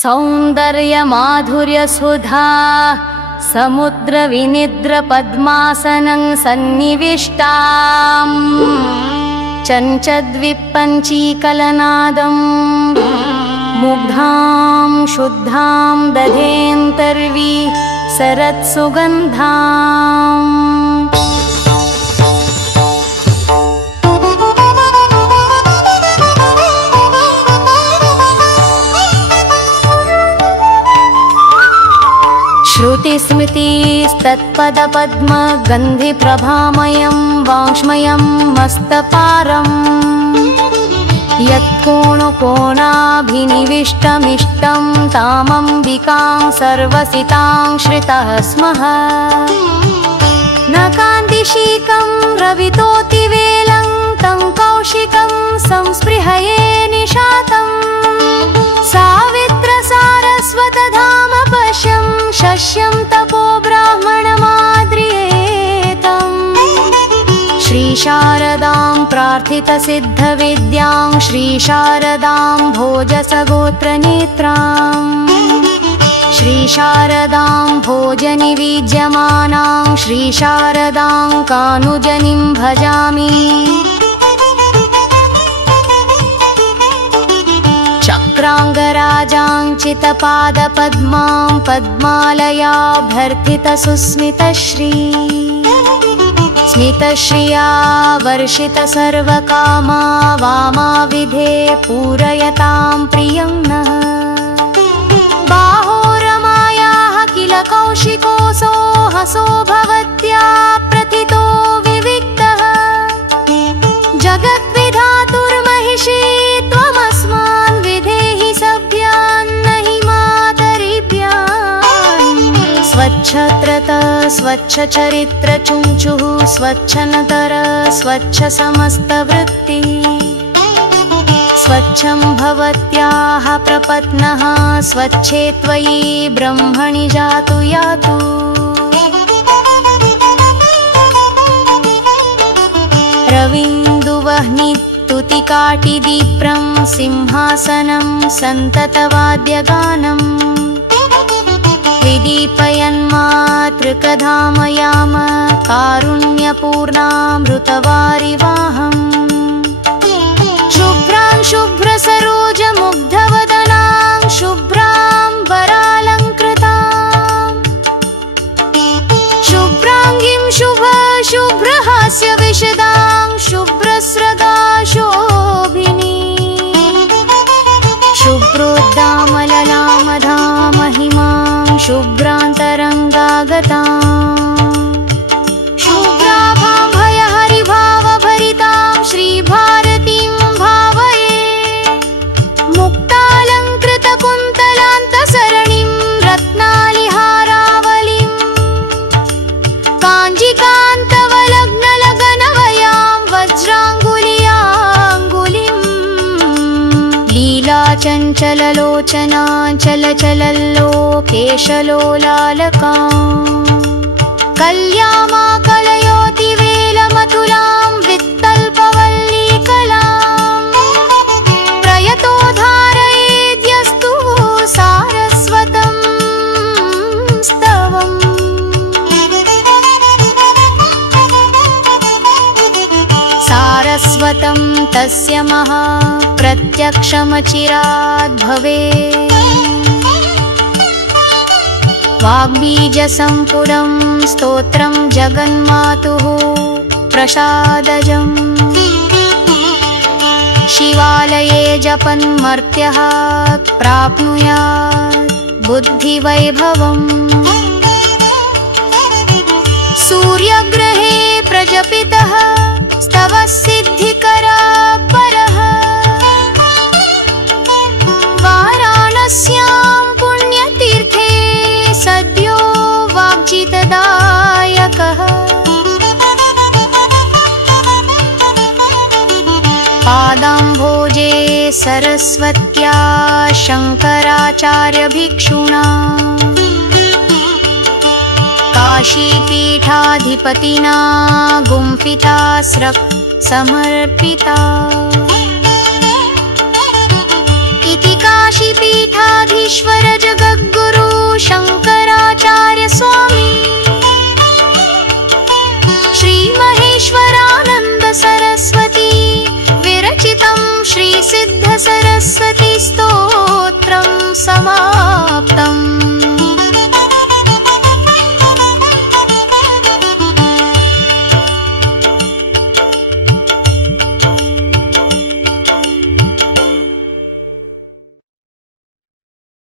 सौन्दर्यमाधुर्यसुधा समुद्रविनिद्रपद्मासनं सन्निविष्टाम् चञ्चद्विपञ्चीकलनादं मुग्धां शुद्धां दधेऽन्तर्वी सरत्सुगन्धाम्। श्रुतिस्मृतिस्तत्पदपद्मगन्धिप्रभामयं वाङ्क्ष्मयं मस्तपारम् यत्कोणकोणाभिनिविष्टमिष्टं तामम्बिकां सर्वसितां श्रितः स्मः। न कान्तिशीकं रवितोतिवेलं तं कौशिकं संस्पृहये निशातम् सावित्रसारस्वतधाम पश्यं शश्यं तपो ब्राह्मणमाद्रियेतम्। श्रीशारदां प्रार्थितसिद्धविद्यां श्रीशारदां भोजसगोत्रनेत्रां श्रीशारदां भोजनिविज्यमानां श्रीशारदां कानुजनिं भजामि। चक्राङ्गराजाञ्चितपादपद्मां पद्मालयाभ्यर्थितसुस्मितश्री स्मितश्रिया वर्षितसर्वकामा वामाविधे पूरयतां प्रियं नः। बाहोरमायाः किल कौशिकोऽसो हसो भवत्या प्रथितो विविक्तः जगद्विधातुर्महिषी त्वमस्मान् विधेहि सभ्यान् नहि मातरिभ्यान्। स्वच्छत्रत स्वच्छचरित्र चुंचुः स्वच्छनतर स्वच्छ समस्तवृत्ति स्वच्छं भवत्याः प्रपत्नः स्वच्छे त्वयि ब्रह्मणि जातु यातु। रवीन्दुवह्निस्तुतिकाटिदीप्रं सिंहासनं सन्ततवाद्यगानं विदीपयन्मातृकधामयाम कारुण्यपूर्णामृतवारिवाहम्। शुभ्रां शुभ्रसरोजमुग्धवदनां शुभ्रां वरालङ्कृतां शुभ्राङ्गीं शुभहास्यविशदां शुभ्रस्रगाशोभिनी शुभ्रोद्दामललामधामहिमां शुभ्रान्तरङ्गागतां शुभ्राभां भयहरिभावभरितां श्रीभारतीं भावये। मुक्तालङ्कृतकुन्तलान्तसरणिं रत्नालिहारावलिं काञ्जिकान्तवलग्नलगनवयां वज्राङ्गुलियाङ्गुलिं लीलाचञ्चललोचनाञ्चलचलल्लोकेशलोलालकां कल्यामा कलयोतिवेलमतुलां वित्तल्पवल्लीकलां प्रयतो धारयेद्यस्तु सारस्वतं स्तवम्। सारस्वतं तस्य महाप्रत्यक्षमचिराद् भवेत् वाग्बीजसम्पुटं स्तोत्रं जगन्मातुः प्रसादजम् शिवालये जपन्मर्त्यः प्राप्नुयात् बुद्धिवैभवम्। सूर्यग्रहे प्रजपितः स्तवः सिद्धिकरः परः वाराणस्यां पुण्यतीर्थे सद्यो वाग्जितदायकः। पादाम्भोजे सरस्वत्या शङ्कराचार्यभिक्षुणा काशीपीठाधिपतिना गुम्फिता समर्पिता इति काशीपीठाधि ईश्वर जगद्गुरु शंकराचार्य स्वामी श्री महेश्वरानंद सरस्वती विरचितं श्री सिद्ध सरस्वती स्तोत्रं समा